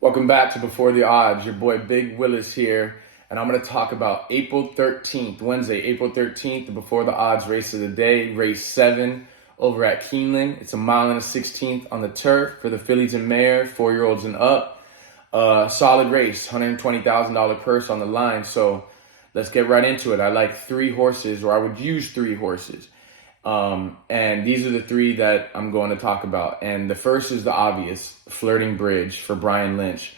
Welcome back to Before the Odds. Your boy Big Willis here, and I'm going to talk about April 13th, Wednesday, April 13th, the Before the Odds race of the day, race 7 over at Keeneland. It's a mile and a 16th on the turf for the fillies and mare, 4-year-olds and up. Solid race, $120,000 purse on the line, so let's get right into it. I like 3 horses, or I would use 3 horses. And these are the 3 that I'm going to talk about. And the first is the obvious, Flirting Bridge for Brian Lynch.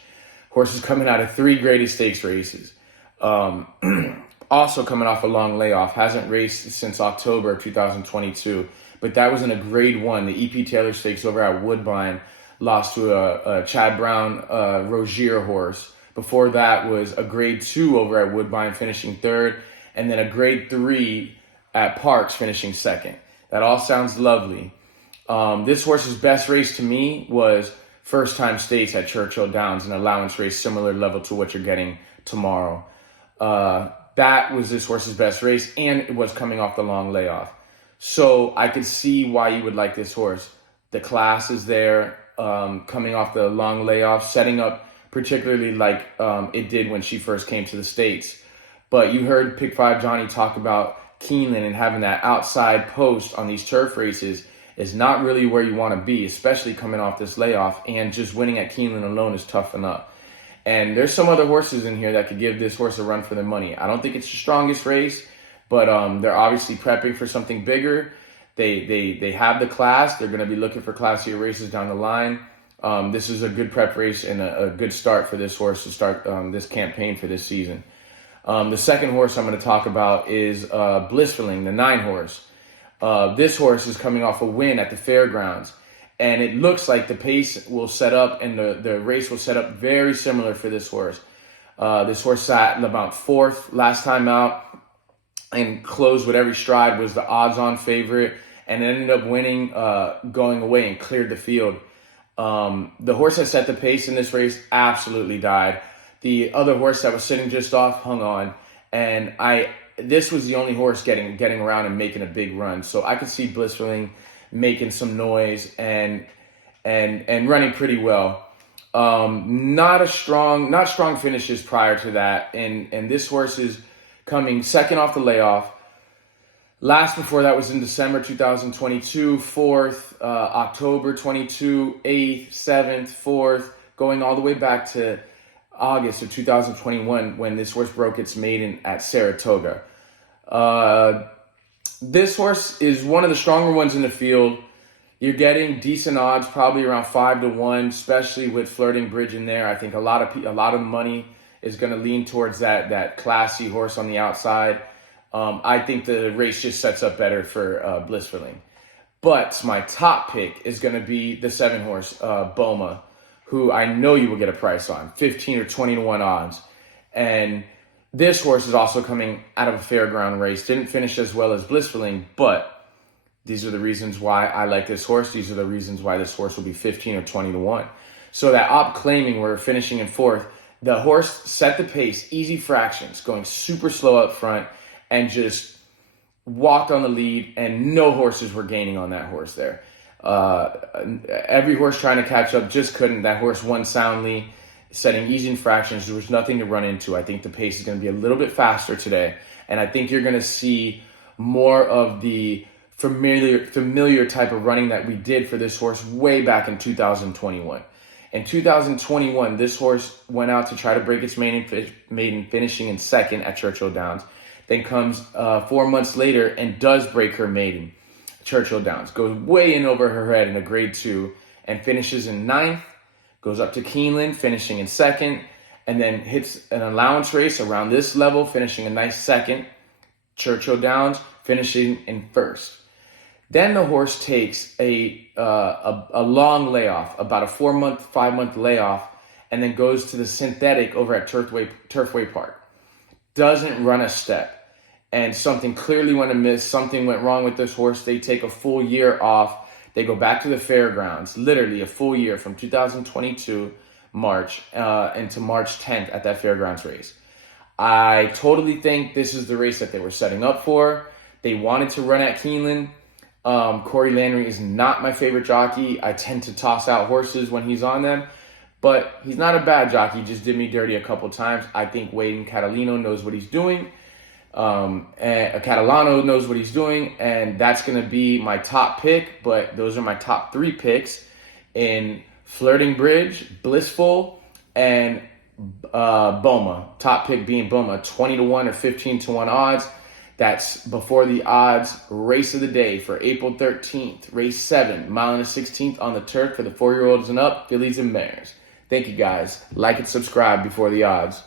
Horse is coming out of 3 graded stakes races. Also coming off a long layoff, hasn't raced since October of 2022. But that was in a grade 1, the E.P. Taylor Stakes over at Woodbine. Lost to a Chad Brown Rogier horse. Before that was a grade 2 over at Woodbine, finishing 3rd. And then a grade 3 at Parks, finishing 2nd. That all sounds lovely. This horse's best race to me was First Time Stakes at Churchill Downs, an allowance race similar level to what you're getting tomorrow. That was this horse's best race, and it was coming off the long layoff. So I could see why you would like this horse. The class is there, coming off the long layoff, setting up particularly like it did when she first came to the States. But you heard Pick-7 Johnny talk about Keeneland and having that outside post on these turf races is not really where you want to be, especially coming off this layoff, and just winning at Keeneland alone is tough enough. And there's some other horses in here that could give this horse a run for their money. I don't think it's the strongest race, but they're obviously prepping for something bigger. They have the class. They're going to be looking for classier races down the line. This is a good prep race and a good start for this horse to start this campaign for this season. The second horse I'm going to talk about is Blissfulling, the 9 horse. This horse is coming off a win at the fairgrounds, and it looks like the pace will set up and the race will set up very similar for this horse. This horse sat in about 4th last time out and closed with every stride, was the odds-on favorite, and ended up winning, going away and cleared the field. The horse that set the pace in this race absolutely died. The other horse that was sitting just off hung on, and this was the only horse getting around and making a big run. So I could see Blissfulling making some noise and running pretty well. Not strong finishes prior to that, and this horse is coming 2nd off the layoff. Last before that was in December 2022, 4th, October 22, 8th, 7th, 4th, going all the way back to August of 2021 when this horse broke its maiden at Saratoga. This horse is one of the stronger ones in the field. You're getting decent odds, probably around 5-1, especially with Flirting Bridge in there. I think a lot of money is going to lean towards that classy horse on the outside. I think the race just sets up better for Blissfulling. But my top pick is going to be the 7 horse, Boma, who I know you will get a price on, 15 or 20-1 odds. And this horse is also coming out of a fairground race. Didn't finish as well as Blissfulling, but these are the reasons why I like this horse. These are the reasons why this horse will be 15 or 20-1. So that op claiming we're finishing in 4th, the horse set the pace, easy fractions, going super slow up front, and just walked on the lead, and no horses were gaining on that horse there. Every horse trying to catch up just couldn't. That horse won soundly, setting easy infractions. There was nothing to run into. I think the pace is going to be a little bit faster today, and I think you're going to see more of the familiar type of running that we did for this horse way back in 2021. In 2021, this horse went out to try to break its maiden, finishing in 2nd at Churchill Downs. Then comes 4 months later and does break her maiden. Churchill Downs, goes way in over her head in a grade 2 and finishes in 9th, goes up to Keeneland, finishing in 2nd, and then hits an allowance race around this level, finishing a nice 2nd. Churchill Downs, finishing in 1st. Then the horse takes a long layoff, about a 4-month, 5-month layoff, and then goes to the synthetic over at Turfway Park. Doesn't run a step. And something clearly went amiss. Something went wrong with this horse. They take a full year off. They go back to the fairgrounds, literally a full year from 2022 March into March 10th at that fairgrounds race. I totally think this is the race that they were setting up for. They wanted to run at Keeneland. Corey Landry is not my favorite jockey. I tend to toss out horses when he's on them. But he's not a bad jockey. He just did me dirty a couple times. I think Wayne Catalino knows what he's doing. And Catalano knows what he's doing. And that's going to be my top pick. But those are my top 3 picks in Flirting Bridge, Blissful, and Boma. Top pick being Boma. 20-1 or 15-1 odds. That's before the odds race of the day for April 13th. Race 7, mile and a 16th on the turf for the 4-year-olds and up, fillies and mares. Thank you guys. Like and subscribe before the odds.